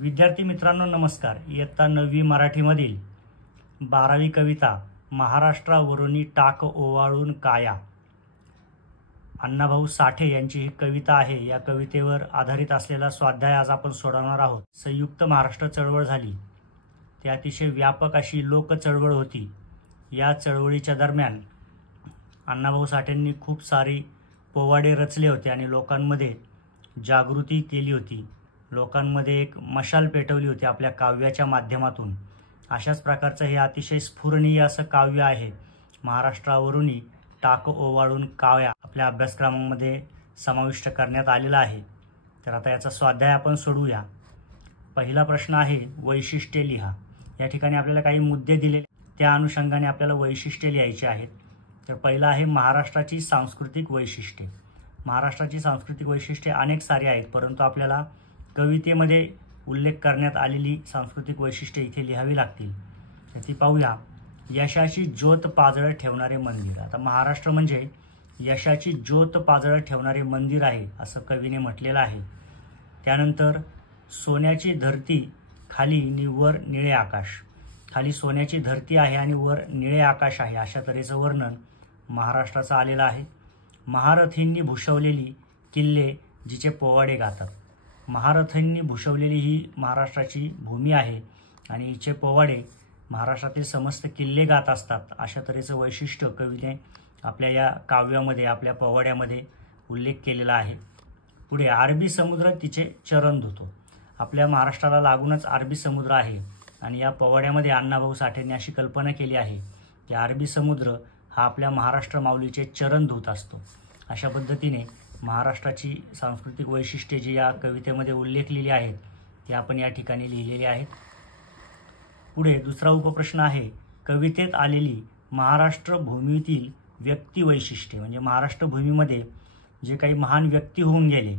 विद्यार्थी मित्रांनो नमस्कार। इयत्ता 9वी मराठीमधील 12वी कविता महाराष्ट्रावरुनी टाक ओवाळून काया, अण्णाभाऊ साठे यांची ही कविता आहे। या कवितेवर आधारित असलेला स्वाध्याय आज आपण सोडवणार आहोत। संयुक्त महाराष्ट्र चळवळ झाली, ती अतिशय व्यापक अशी लोक चळवळ होती। या चळवळीच्या दरम्यान अण्णाभाऊ साठेंनी खूप सारी पोवाडे रचले होते आणि लोकांमध्ये जागृती केली होती। लोकांमध्ये एक मशाल पेटवली होती आपल्या काव्याच्या माध्यमातून। अशाच प्रकारचं हे अतिशय स्फुरणीय असं काव्य आहे महाराष्ट्रावरुनी टाक ओवाळून काया, आपल्या अभ्यासक्रमामध्ये समाविष्ट करण्यात आलेला आहे। तर आता याचा स्वाध्याय आपण सोडवूया। पहिला प्रश्न आहे वैशिष्ट्ये लिहा। या ठिकाणी आपल्याला काही मुद्दे दिले, त्या अनुषंगाने आपल्याला वैशिष्ट्ये लिहायची आहेत। तर पहिला आहे महाराष्ट्राची सांस्कृतिक वैशिष्ट्ये। महाराष्ट्राची सांस्कृतिक वैशिष्ट्ये अनेक सारी आहेत, परंतु आपल्याला कवितेमध्ये उल्लेख करण्यात आलेली सांस्कृतिक वैशिष्ट्ये इथे लिहावी लागतील। तर ती पाहूया। यशाची ज्योत पाजळत ठेवणारे मंदिर। आता महाराष्ट्र म्हणजे यशाची ज्योत पाजळत ठेवणारे मंदिर आहे असं कवीने म्हटलेलं आहे। त्यानंतर सोन्याची धरती खाली आणि वर निळे आकाश। खाली सोन्याची धरती आहे आणि वर निळे आकाश आहे, अशा तऱ्हेचं वर्णन महाराष्ट्राचं आलेलं आहे। महारथींनी भूषवलेली किल्ले जिचे पोवाडे गातात। महारथींनी भूषवलेली ही महाराष्ट्राची भूमी आहे आणि हिचे पोवाडे महाराष्ट्रातील समस्त किल्ले गात असतात, अशा तऱ्हेचं वैशिष्ट्य कवीने आपल्या या काव्यामध्ये, आपल्या पोवाड्यामध्ये उल्लेख केलेला आहे। पुढे अरबी समुद्र तिचे चरण धुतो। आपल्या महाराष्ट्राला लागूनच अरबी समुद्र आहे आणि या पोवाड्यामध्ये अण्णाभाऊ साठेंनी अशी कल्पना केली आहे की अरबी समुद्र हा आपल्या महाराष्ट्र माऊलीचे चरण धुत असतो। अशा पद्धतीने महाराष्ट्राची सांस्कृतिक वैशिष्ट्ये जी या कवितेमध्ये उल्लेखलेली आहेत ती आपण या ठिकाणी लिहिलेली आहेत। पुढे दुसरा उपप्रश्न आहे कवितेत आलेली महाराष्ट्र भूमीतील व्यक्ती वैशिष्ट्ये। म्हणजे महाराष्ट्र भूमीमध्ये जे काही महान व्यक्ती होऊन गेले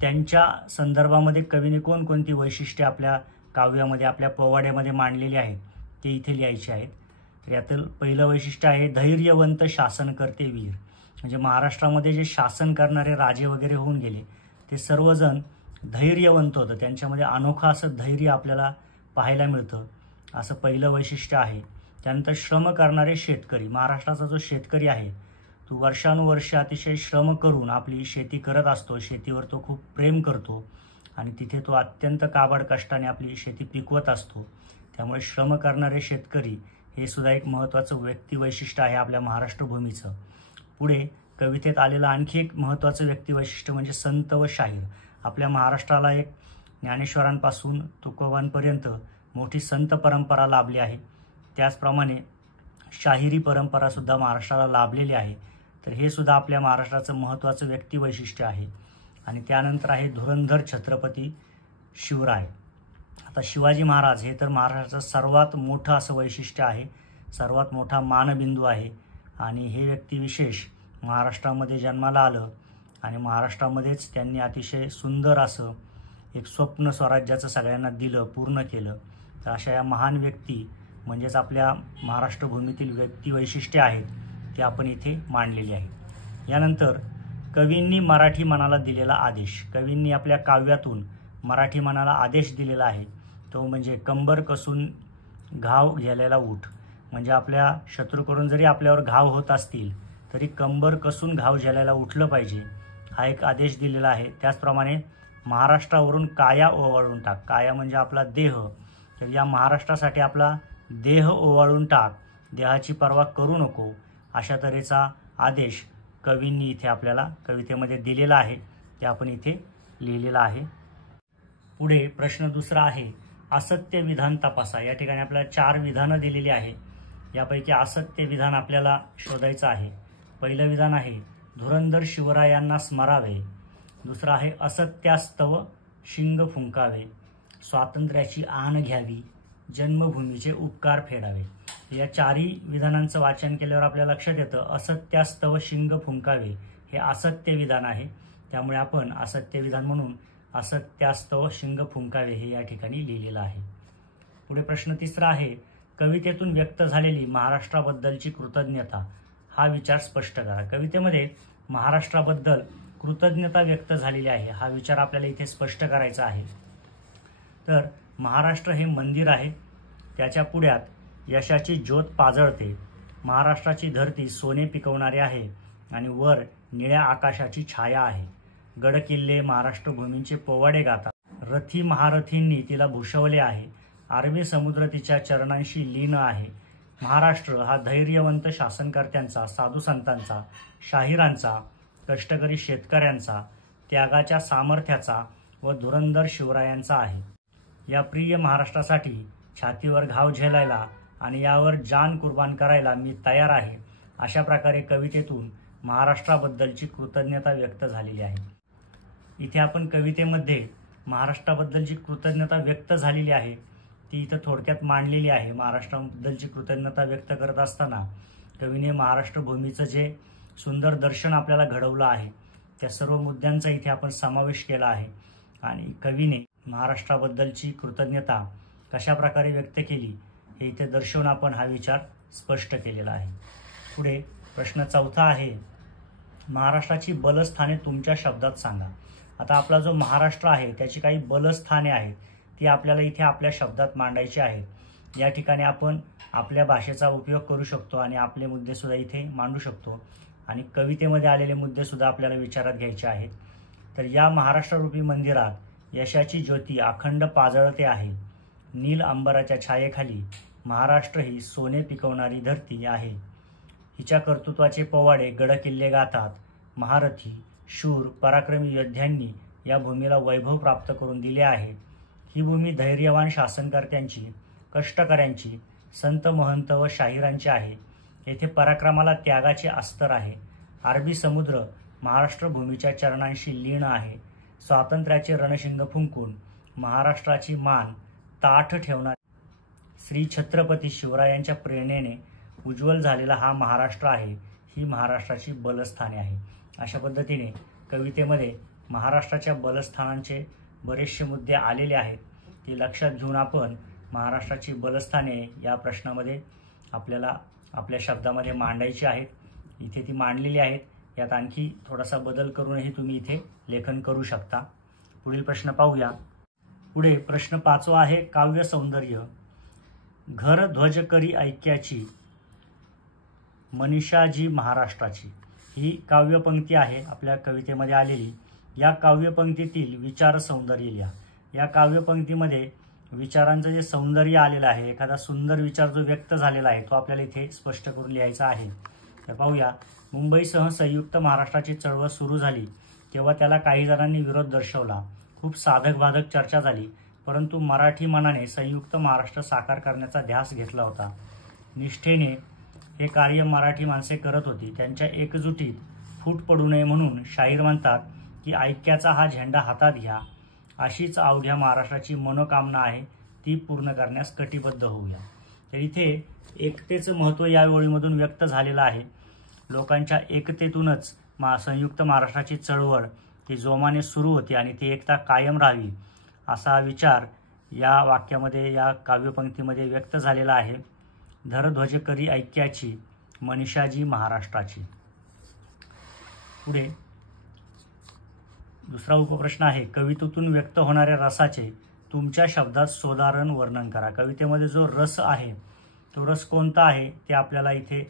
त्यांच्या संदर्भामध्ये कवीने कोणकोणती वैशिष्ट्ये आपल्या काव्यामध्ये, आपल्या पोवाड्यामध्ये मांडलेली आहेत ते इथे लिहायचे आहेत। तर यातील पहिलं वैशिष्ट्य आहे धैर्यवंत शासनकर्ते वीर। म्हणजे महाराष्ट्रामध्ये जे शासन करणारे राजे वगैरे होऊन गेले ते सर्वजण धैर्यवंत होतं, त्यांच्यामध्ये अनोखं असं धैर्य आपल्याला पाहायला मिळतं, असं पहिलं वैशिष्ट्य आहे। त्यानंतर श्रम करणारे शेतकरी। महाराष्ट्राचा जो शेतकरी आहे तो वर्षानुवर्ष अतिशय श्रम करून आपली शेती करत असतो, शेतीवर तो खूप प्रेम करतो आणि तिथे तो अत्यंत काबाड कष्टाने आपली शेती पिकवत असतो। त्यामुळे श्रम करणारे शेतकरी हे सुद्धा एक महत्त्वाचं व्यक्ती वैशिष्ट्य आहे आपल्या महाराष्ट्र भूमीचं। पुढे कवितेत आलेलं आणखी एक महत्त्वाचं व्यक्ती वैशिष्ट्य म्हणजे संत व शाहीर। आपल्या महाराष्ट्राला एक ज्ञानेश्वरांपासून तुकोबांपर्यंत मोठी संत परंपरा लाभली आहे, त्याचप्रमाणे शाहिरी परंपरा सुद्धा महाराष्ट्राला लाभलेली आहे। तर हे सुद्धा आपल्या महाराष्ट्राचं महत्त्वाचं व्यक्ती वैशिष्ट्य आहे। आणि त्यानंतर आहे धुरंधर छत्रपती शिवराय। आता शिवाजी महाराज हे तर महाराष्ट्राचं सर्वात मोठं असं वैशिष्ट्य आहे, सर्वात मोठा मानबिंदू आहे आणि हे व्यक्तिविशेष महाराष्ट्रामध्ये जन्माला आलं आणि महाराष्ट्रामध्येच त्यांनी अतिशय सुंदर असं एक स्वप्न स्वराज्याचं सगळ्यांना दिलं, पूर्ण केलं। तर अशा या महान व्यक्ती म्हणजेच आपल्या महाराष्ट्र भूमीतील व्यक्ती वैशिष्ट्ये आहेत ते आपण इथे मांडलेली आहे। यानंतर कवींनी मराठी मनाला दिलेला आदेश। कवींनी आपल्या काव्यातून मराठी मनाला आदेश दिलेला आहे, तो म्हणजे कंबर कसून घाव घ्यायला उठ। म्हणजे आपल्या शत्रूकडून जरी आपल्यावर घाव होत असतील तरी कंबर कसून घाव झेलायला उठलं पाहिजे, हा एक आदेश दिलेला आहे। त्याचप्रमाणे महाराष्ट्रावरून काया ओवाळून टाक। काया म्हणजे आपला देह, तर या महाराष्ट्रासाठी आपला देह ओवाळून टाक, देहाची पर्वा करू नको, अशा तऱ्हेचा आदेश कवींनी इथे आपल्याला कवितेमध्ये दिलेला आहे, ते आपण इथे लिहिलेला आहे। पुढे प्रश्न दुसरा आहे असत्य विधान तपासा। या ठिकाणी आपल्याला 4 विधानं दिलेली आहे, यापैकी असत्य विधान आपल्याला शोधायचं आहे। पहिलं विधान आहे धुरंधर शिवरायांना स्मरावे। दुसरं आहे असत्यास्तव शिंग फुंकावे, स्वातंत्र्याची आण घ्यावी, जन्मभूमीचे उपकार फेडावे। या 4ही विधानांचं वाचन केल्यावर आपल्या लक्षात येतं असत्यास्तव शिंग फुंकावे हे असत्य विधान आहे, त्यामुळे आपण असत्य विधान म्हणून असत्यास्तव शिंग फुंकावे हे या ठिकाणी लिहिलेलं आहे। पुढे प्रश्न तिसरा आहे कवितेतून व्यक्त झालेली महाराष्ट्राबद्दलची कृतज्ञता हा विचार स्पष्ट करा। कवितेमध्ये महाराष्ट्राबद्दल कृतज्ञता व्यक्त झालेली आहे, हा विचार आपल्याला इथे स्पष्ट करायचा आहे। तर महाराष्ट्र हे मंदिर आहे, त्याच्या पुढ्यात यशाची ज्योत पाजळते. महाराष्ट्राची धरती सोने पिकवणारी आहे आणि वर निळ्या आकाशाची छाया आहे. गडकिल्ले महाराष्ट्र भूमींचे पोवाडे गातात. रथी महारथींनी तिला भूषवले आहे. अरबी समुद्र तिच्या चरणांशी लीन आहे. महाराष्ट्र हा धैर्यवंत शासनकर्त्यांचा, साधू संतांचा, शाहिरांचा, कष्टकरी शेतकऱ्यांचा, त्यागाच्या सामर्थ्याचा व धुरंधर शिवरायांचा आहे. या प्रिय महाराष्ट्रासाठी छातीवर घाव झेलायला आणि यावर जान कुर्बान करायला मी तयार आहे, अशा प्रकारे कवितेतून महाराष्ट्राबद्दलची कृतज्ञता व्यक्त झालेली आहे. इथे आपण कवितेमध्ये महाराष्ट्राबद्दलची कृतज्ञता व्यक्त झालेली आहे ती इथं थोडक्यात मांडलेली आहे. महाराष्ट्राबद्दलची कृतज्ञता व्यक्त करत असताना कवीने महाराष्ट्र भूमीचं जे सुंदर दर्शन आपल्याला घडवलं आहे त्या सर्व मुद्द्यांचा इथे आपण समावेश केला आहे आणि कवीने महाराष्ट्राबद्दलची कृतज्ञता कशा प्रकारे व्यक्त केली हे इथे दर्शवून आपण हा विचार स्पष्ट केलेला आहे. पुढे प्रश्न 4 आहे, महाराष्ट्राची बलस्थाने तुमच्या शब्दात सांगा. आता आपला जो महाराष्ट्र आहे त्याची काही बलस्थाने आहेत ती आपल्याला इथे आपल्या शब्दात मांडायची आहेत. या ठिकाणी आपण आपल्या भाषेचा उपयोग करू शकतो आणि आपले मुद्दे सुद्धा इथे मांडू शकतो आणि कवितेमध्ये आलेले मुद्दे सुद्धा आपल्याला विचारात घ्यायचे आहेत. तर या महाराष्ट्ररूपी मंदिरात यशाची ज्योती अखंड पाजळते आहे. नील अंबराच्या छायेखाली महाराष्ट्र ही सोने पिकवणारी धरती आहे. हिच्या कर्तृत्वाचे पोवाडे गडकिल्ले गातात. महारथी, शूर, पराक्रमी योद्ध्यांनी या भूमीला वैभव प्राप्त करून दिले आहे. ही भूमी धैर्यवान शासनकर्त्यांची, कष्टकऱ्यांची, संत महंत व शाहिरांची आहे. येथे पराक्रमाला त्यागाचे अस्तर आहे. अरबी समुद्र महाराष्ट्र भूमीच्या चरणांशी लीन आहे. स्वातंत्र्याचे रणशिंग फुंकून महाराष्ट्राची मान ताठ ठेवणारे श्री छत्रपती शिवरायांच्या प्रेरणेने उज्ज्वल झालेला हा महाराष्ट्र आहे. ही महाराष्ट्राची बलस्थाने आहे. अशा पद्धतीने कवितेमध्ये महाराष्ट्राच्या बलस्थानांचे बरेचसे मुद्दे आलेले आहेत. ते लक्षात घेऊन आपण महाराष्ट्राची बलस्थाने या प्रश्नामध्ये आपल्याला आपल्या शब्दामध्ये मांडायची आहेत. इथे ती मांडलेली आहेत. यात आणखी थोडासा बदल करूनही तुम्ही इथे लेखन करू शकता. पुढील प्रश्न पाहूया. पुढे प्रश्न 5 आहे, काव्य सौंदर्य. घर ध्वज करी ऐक्याची मनीषाजी महाराष्ट्राची. ही काव्यपंक्ती आहे आपल्या कवितेमध्ये आलेली. या काव्यपंक्तीतील विचार सौंदर्य लिहा. या काव्यपंक्तीमध्ये विचारांचं जे सौंदर्य आलेलं आहे, एखादा सुंदर विचार जो व्यक्त झालेला आहे तो आपल्याला इथे स्पष्ट करून लिहायचा आहे. तर पाहूया. मुंबईसह संयुक्त महाराष्ट्राची चळवळ सुरू झाली तेव्हा त्याला काही जणांनी विरोध दर्शवला. खूप साधक बाधक चर्चा झाली, परंतु मराठी मनाने संयुक्त महाराष्ट्र साकार करण्याचा ध्यास घेतला होता. निष्ठेने हे कार्य मराठी माणसे करत होती. त्यांच्या एकजुटीत फूट पडू नये म्हणून शाहीर म्हणतात की ऐक्याचा हा झेंडा हातात घ्या. अशीच अवघ्या महाराष्ट्राची मनोकामना आहे, ती पूर्ण करण्यास कटिबद्ध होऊया. तर इथे एकतेचं महत्त्व या ओळीमधून व्यक्त झालेलं आहे. लोकांच्या एकतेतूनच संयुक्त महाराष्ट्राची चळवळ ती जोमाने सुरू होती आणि ती एकता कायम राहावी असा विचार या वाक्यामध्ये, या काव्यपंक्तीमध्ये व्यक्त झालेला आहे. धर ध्वज करी ऐक्याची मनीषाजी महाराष्ट्राची. पुढे दुसरा उपप्रश्न आहे, कवितेतून व्यक्त होणाऱ्या रसाचे तुमच्या शब्दात सोदाहरण वर्णन करा. कवितेमध्ये जो रस आहे तो रस कोणता आहे ते आपल्याला इथे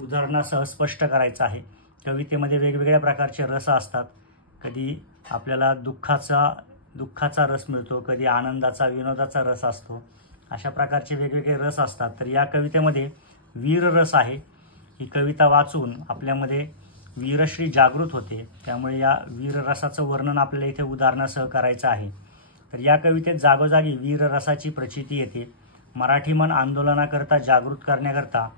उदाहरणासह स्पष्ट करायचं आहे. कवितेमध्ये वेगवेगळ्या प्रकारचे रस असतात. कधी आपल्याला दुःखाचा रस मिळतो, कधी आनंदाचा, विनोदाचा रस असतो. अशा प्रकारचे वेगवेगळे रस असतात. तर या कवितेमध्ये वीर रस आहे. ही कविता वाचून आपल्यामध्ये वीरश्री जागृत होते. त्यामुळे या वीर रसाचं वर्णन आपल्याला इथे उदाहरणासह करायचं आहे. तर या कवितेत जागोजागी वीर रसाची प्रचिती येते. मराठी मन आंदोलनाकरता जागृत करण्याकरता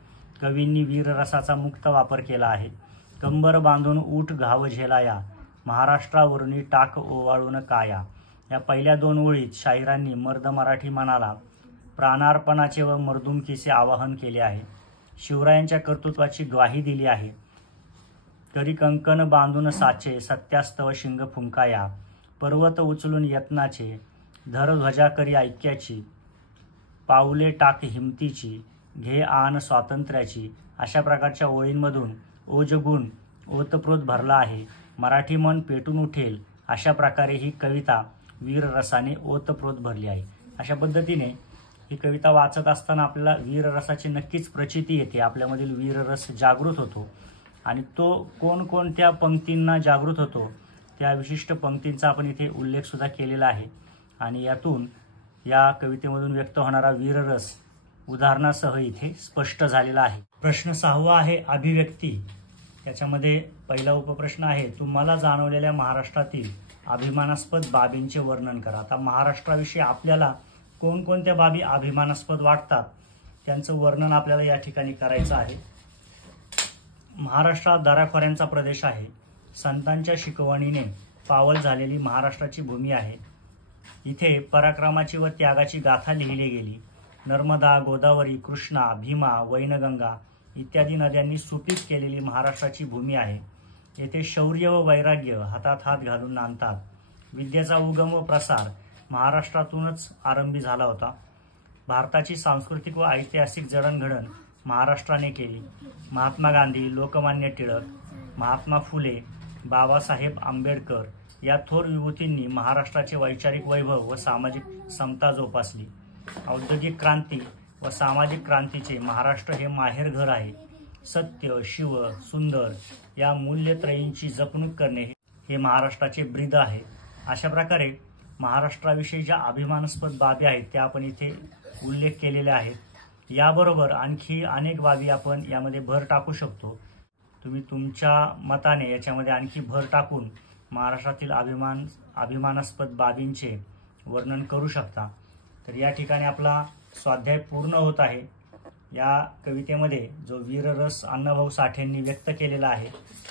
कवींनी वीर रसाचा मुक्त वापर केला आहे. कंबर बांधून ऊठ घाव झेलाया, महाराष्ट्रावरुनी टाक ओवाळून काया. या पहिल्या 2 ओळीत शाहिरांनी मर्द मराठी मनाला प्राणार्पणाचे व मर्दुमकीचे आवाहन केले आहे. शिवरायांच्या कर्तृत्वाची ग्वाही दिली आहे. करी कंकण बांधून साचे, सत्यास्तव शिंग फुंकाया. पर्वत उचलून यत्नाचे, धर ध्वजा करी ऐक्याची. पाऊले टाक हिमतीची, घे आन स्वातंत्र्याची. अशा प्रकारच्या ओळींमधून ओजगुण, ओतप्रोत भरला आहे. मराठी मन पेटून उठेल अशा प्रकारे ही कविता वीररसाने ओतप्रोत भरली आहे. अशा पद्धतीने ही कविता वाचत असताना आपल्याला वीररसाची नक्कीच प्रचिती येते, आपल्यामधील वीररस जागृत होतो आणि तो कोणकोणत्या पंक्तींना जागृत होतो त्या विशिष्ट पंक्तींचा आपण इथे उल्लेख सुद्धा केलेला आहे आणि यातून या कवितेमधून व्यक्त होणारा वीररस उदाहरणासह इथे स्पष्ट झालेला आहे. प्रश्न 6 आहे अभिव्यक्ती. त्याच्यामध्ये पहिला उपप्रश्न आहे, तुम्हाला जाणवलेल्या महाराष्ट्रातील अभिमानास्पद बाबींचे वर्णन करा. आता महाराष्ट्राविषयी आपल्याला कोणकोणत्या बाबी अभिमानास्पद वाटतात त्यांचं वर्णन आपल्याला या ठिकाणी करायचं आहे. महाराष्ट्र दऱ्याखोऱ्यांचा प्रदेश आहे. संतांच्या शिकवणीने पावल झालेली महाराष्ट्राची भूमी आहे. इथे पराक्रमाची व त्यागाची गाथा लिहिली गेली. नर्मदा, गोदावरी, कृष्णा, भीमा, वैनगंगा इत्यादी नद्यांनी सुपीक केलेली महाराष्ट्राची भूमी आहे. येथे शौर्य व वैराग्य हातात हात घालून नांदतात. विद्येचा उगम व प्रसार महाराष्ट्रातूनच आरंभी झाला होता. भारताची सांस्कृतिक व ऐतिहासिक जडणघडण महाराष्ट्राने केली. महात्मा गांधी, लोकमान्य टिळक, महात्मा फुले, बाबासाहेब आंबेडकर या थोर विभूतींनी महाराष्ट्राचे वैचारिक वैभव व सामाजिक समता जोपासली. औद्योगिक क्रांती व सामाजिक क्रांतीचे महाराष्ट्र हे माहेरघर आहे. सत्य, शिव, सुंदर या मूल्यत्रयींची जपणूक करणे हे महाराष्ट्राचे ब्रीद आहे. अशा प्रकारे महाराष्ट्राविषयी ज्या अभिमानास्पद बाबी आहेत त्या आपण इथे उल्लेख केलेल्या आहेत. याबरोबर आणखी अनेक बाबी आपण यामध्ये भर टाकू शकतो. तुम्ही तुमच्या मताने याच्यामध्ये आणखी भर टाकून महाराष्ट्रातील अभिमानास्पद बाबींचे वर्णन करू शकता. तर या ठिकाणी आपला स्वाध्याय पूर्ण होत आहे. या कवितेमध्ये जो वीररस अण्णाभाऊ साठेंनी व्यक्त केलेला आहे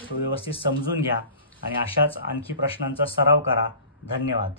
तो व्यवस्थित समजून घ्या आणि अशाच आणखी प्रश्नांचा सराव करा. धन्यवाद.